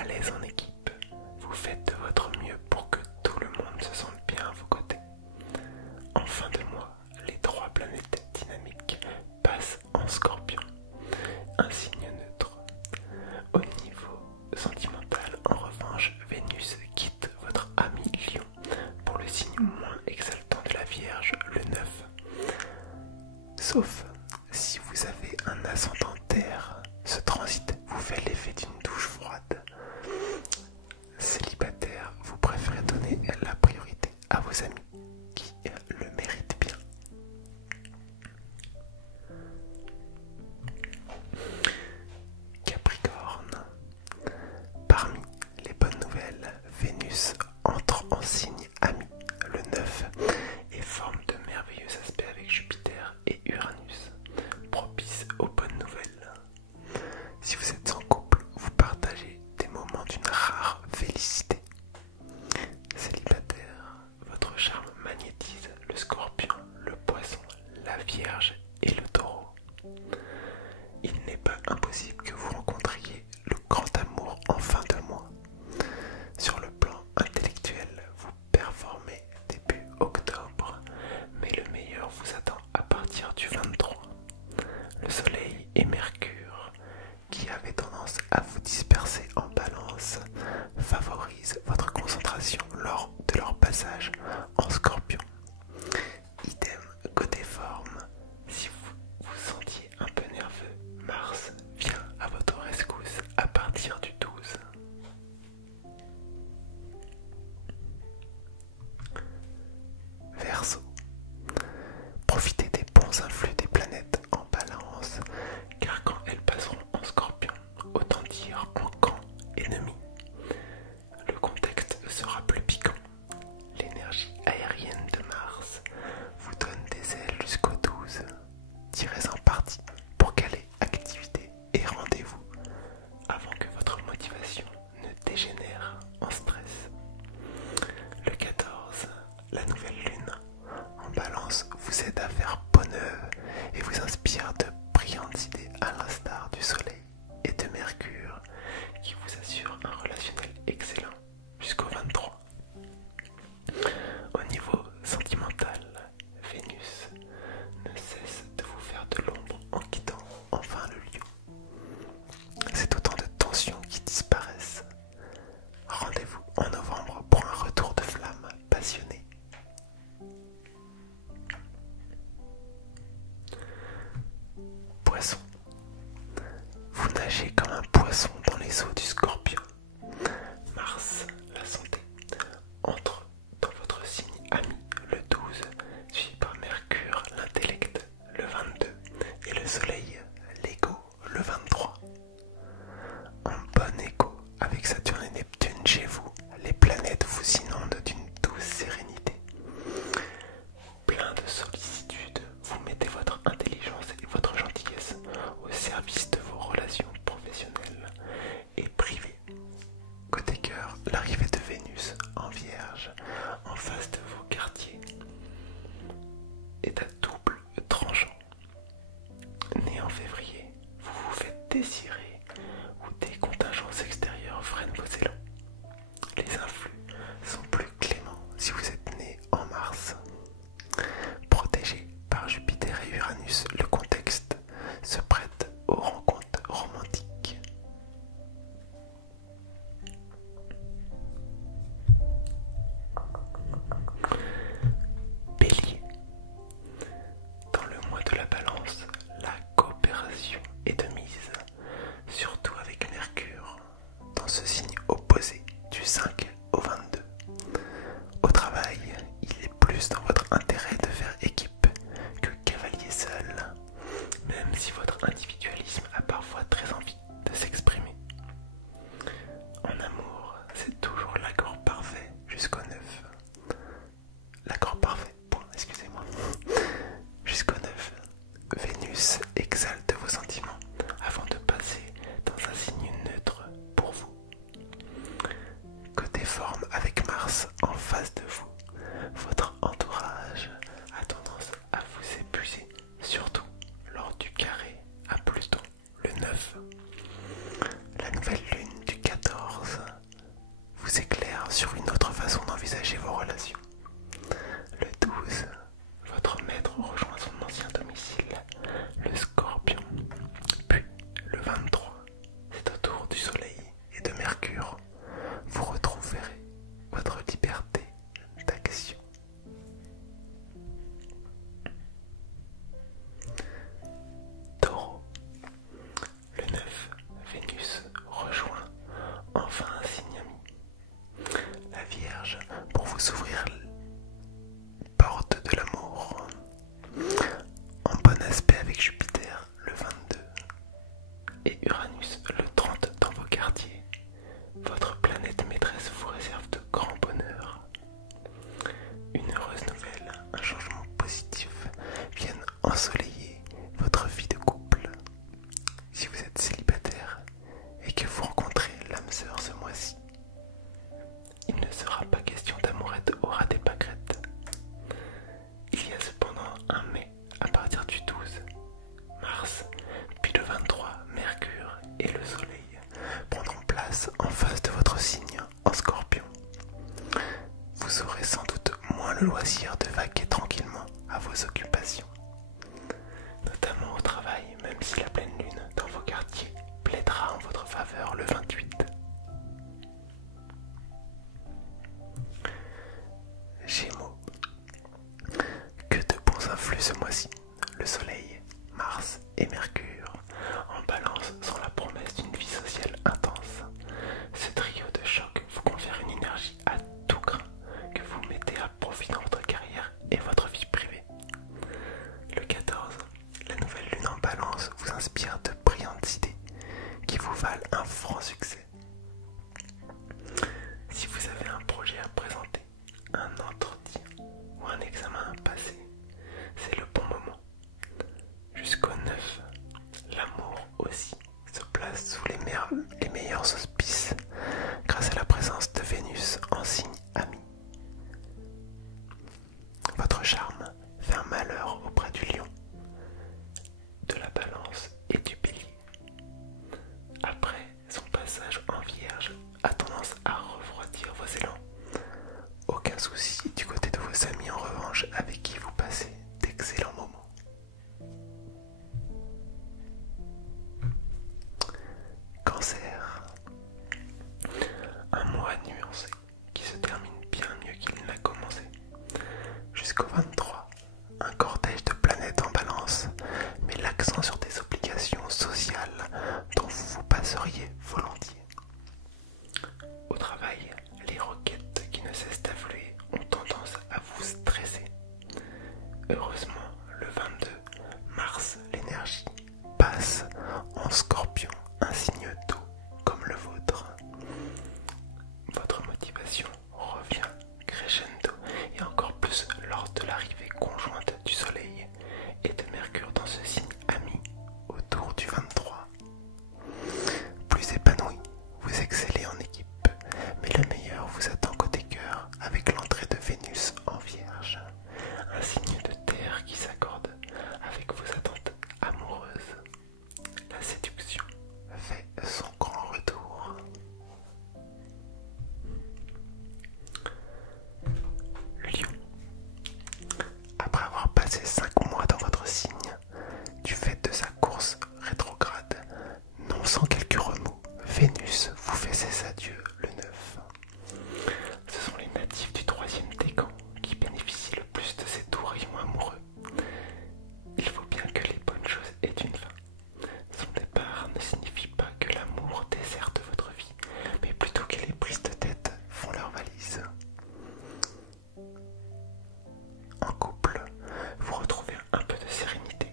à l'aise en équipe. Vous faites de votre mieux pour que tout le monde se sente bien à vos côtés. En fin de mois, les 3 planètes dynamiques passent en Scorpion, un signe neutre. Au niveau sentimental, en revanche, Vénus quitte votre ami Lion pour le signe moins exaltant de la Vierge, le 9. Sauf si vous avez un ascendant terre, ce transit vous fait l'effet d'une douche froide. Célibataire, vous préférez donner la priorité à vos amis qui le méritent bien. Capricorne, parmi les bonnes nouvelles, Vénus entre en signe ami le 9 et forme de merveilleux aspects avec Jupiter et Uranus, propice aux bonnes nouvelles. Si vous êtes en couple, vous partagez des moments d'une rare félicité. Célibataire, votre charme magnétise le Scorpion, le Poisson, la Vierge et le Taureau. Il n'est pas impossible que vous rencontriez le grand amour en fin de mois. Sur le plan intellectuel, vous performez début octobre, mais le meilleur vous attend à partir du 23. Le Soleil et Mercure, qui avaient tendance à vous disperser en balance, favorisent votre concentration lors de leur passage en Scorpion. Idem côté forme, si vous vous sentiez un peu nerveux, Mars vient à votre rescousse à partir du 12. Verseau, profitez des bons influx des planètes en balance, car quand elles passeront en Scorpion, autant dire en camp ennemi, le contexte sera plus piquant. L'énergie aérienne de Mars vous donne des ailes jusqu'au 12. Tirez-en parti pour caler activité et rendez-vous avant que votre motivation ne dégénère en stress. Le 14, la nouvelle lune en balance vous aide à faire bonne œuvre et vous inspire de brillantes idées à l'instar du Soleil et de Mercure qui vous assure un relationnel excellent jusqu'au 23. Au niveau sentimental, Vénus ne cesse de vous faire de l'ombre en quittant enfin le lion. C'est autant de tensions qui disparaissent. Rendez-vous en novembre pour un retour de flamme passionné. Poisson, vous nagez comme un poisson dans les eaux du Scorpion. Mars, la santé, entre dans votre signe ami le 12, suivi par Mercure, l'intellect, le 22, et le Soleil, l'ego, le 23. En bon écho avec Saturne et Neptune chez vous, les planètes vous inondent d'une douce sérénité. Plein de sollicitude, vous mettez votre intelligence et votre gentillesse au service de vos relations professionnelles et privées. Côté cœur, l'arrivée de Vénus en Vierge en face de vos quartiers est à double tranchant. Né en février, vous vous faites désirer ou des contingences extérieures freinent vos élans. Les influx sont plus cléments si vous êtes né en mars. Protégé par Jupiter et Uranus, le contexte se prête aux rencontres romantiques. Bélier, Mercure, vous retrouverez votre liberté d'action. Taureau, le 9, Vénus rejoint enfin un signe ami. La Vierge, pour vous ouvrir porte de l'amour. En bon aspect avec Jupiter le 22 et Uranus le 30 dans vos quartiers. Votre planète maîtresse vous réserve de grands bonheurs. Une heureuse nouvelle, un changement positif viennent ensoleiller votre vie de couple. Si vous êtes célibataire et que vous rencontrez l'âme sœur ce mois-ci, il ne sera pas question d'amourette au ras des pâquerettes. Il y a cependant un mais à partir du 12, Mars, puis le 23, Mercure et le Soleil prendront place en face de votre signe en Scorpion. Vous aurez sans doute moins le loisir de vaquer tranquillement à vos occupations, notamment au travail, même si la pleine lune dans vos quartiers plaidera en votre faveur le 28. Gémeaux, que de bons influx ce mois-ci. Le Soleil, Mars et Mercure en Balance sont la promesse d'une vie sociale intense. Ce trio de choc vous confère une énergie à tout crin que vous mettez à profit dans votre carrière et votre vie privée. Le 14, la nouvelle lune en Balance vous inspire de brillantes idées qui vous valent un franc succès. Si vous avez un projet à présenter, un entretien ou un examen à passer, c'est le bon moment. Jusqu'au 9, l'amour aussi se place sous les meilleurs auspices grâce à la présence de Vénus en signe ami. Votre charme fait un malheur auprès du lion, de la balance et du bélier. Après son passage en vierge a tendance à refroidir vos élans. Aucun souci du côté de vos amis en revanche avec qui vous passez d'excellents moments. Cancer, un mois nuancé qui se termine bien mieux qu'il n'a commencé. Jusqu'au 23, un cortège de planètes en Balance met l'accent sur des obligations sociales dont vous vous passeriez volontiers. Au travail, les roquettes qui ne cessent d'affluer ont tendance à vous stresser. Heureusement, le 22, Mars, l'énergie, passe en Scorpion, un signe d'eau comme le vôtre. Votre motivation revient crescendo et encore plus lors de l'arrivée conjointe du Soleil et de Mercure dans ce signe ami autour du 23. Plus épanoui, vous excellez en équipe, mais le meilleur vous attend côté cœur avec l'entrée de Vénus en Vierge, un signe de terre qui s'accorde avec vos attentes amoureuses. La séduction fait son grand retour. Lion, après avoir passé 5 mois dans votre signe, du fait de sa course rétrograde, non sans quelques remous, Vénus vous fait ses adieux le 9. Ce sont les natifs du 3e décan qui bénéficient le plus de ces doux rayons amoureux. Il faut bien que les bonnes choses aient une fin. Son départ ne signifie pas que l'amour desserte votre vie, mais plutôt que les prises de tête font leur valise. En couple, vous retrouvez un peu de sérénité.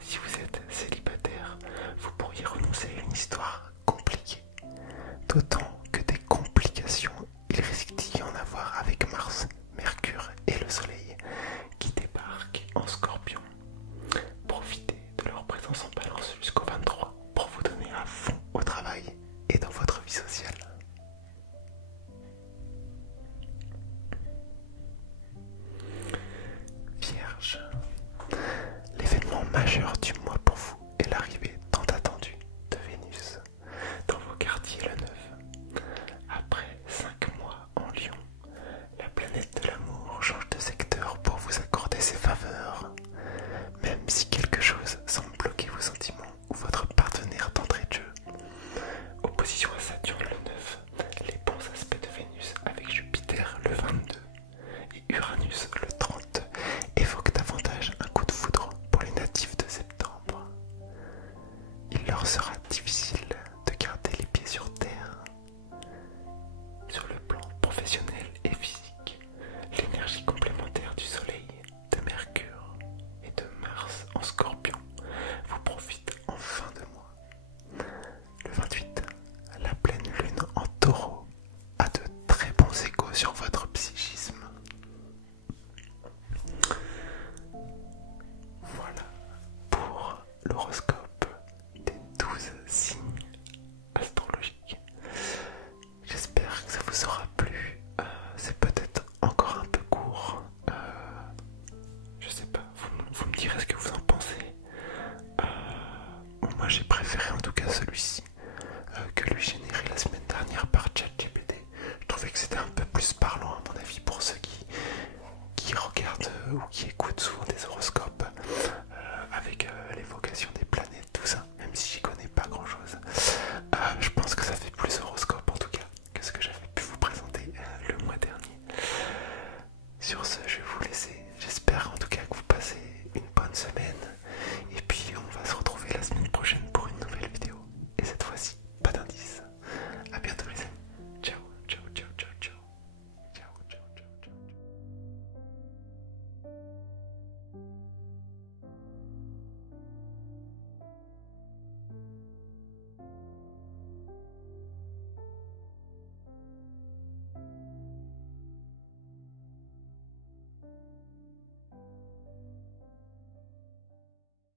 Si vous êtes célibataire, vous pourriez renoncer à une histoire compliquée. D'autant que des complications, il risque d'y en avoir avec Mars, Mercure et le Soleil qui débarquent en Scorpion. Profitez de leur présence en Balance jusqu'au 23 pour vous donner à fond au travail et dans votre vie sociale. Vierge, l'événement majeur du mois pour vous est l'arrivée tant attendue de Vénus dans vos quartiers le 9. qui écoutez